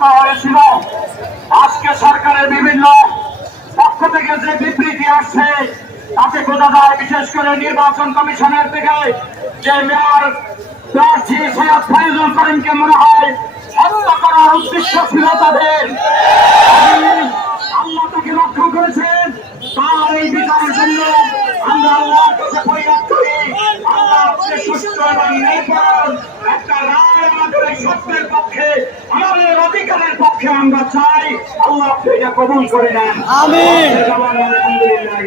হয়েছিল। আজকে সরকারের বিভিন্ন পক্ষ থেকে যে বিবৃতি আসছে, তাতে বোঝা যায়, বিশেষ করে নির্বাচন কমিশনের থেকে যে মেয়র প্রার্থী সৈয়দ ফরিদুল করিমকে মনে হয় হত্যা করার উদ্দেশ্য ছিল তাদের। আল্লাহ তাকে রক্ষা করেছেন তার এই বিচারের জন্য আমরা আল্লাহর কাছে পরিণত করি। আল্লাহ সুস্থ এবং নির্ভর একটা রায় আমাদের এই সত্যের পক্ষে আমাদের পক্ষে আমরা চাই আল্লাহ আপনি এটা কবুল করে নেন আমিন। আলহামদুলিল্লাহ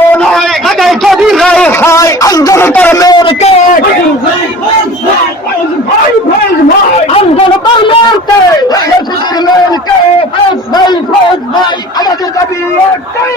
রাব্বিল আলামিন যদি রায় হয় আন্দোলনের মেয়রকে আন্দোলনের মেয়রকে মেয়রকে আমাদের দাবি একটাই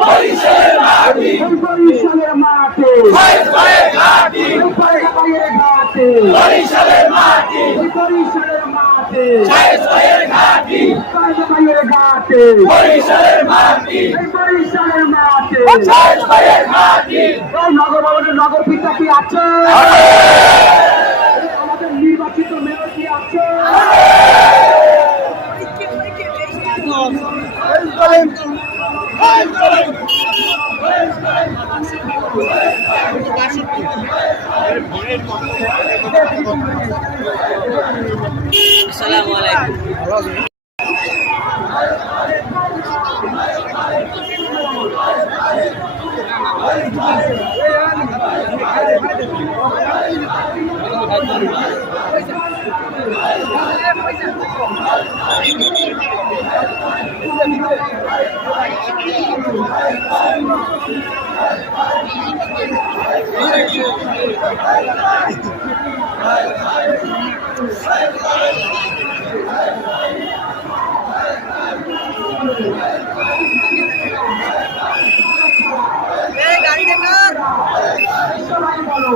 বরিশালের মাঠে বরিশালের মাঠে বরিশালের মাঠে কাজবাইয়ের ঘাটে বরিশালের মাঠে বরিশালের মাঠে এই নগর ভবনের নগর পিতা কি আছে এই আমাদের নির্বাচিত মেয়র কি আছে আসসালামু আলাইকুম সবাই বলো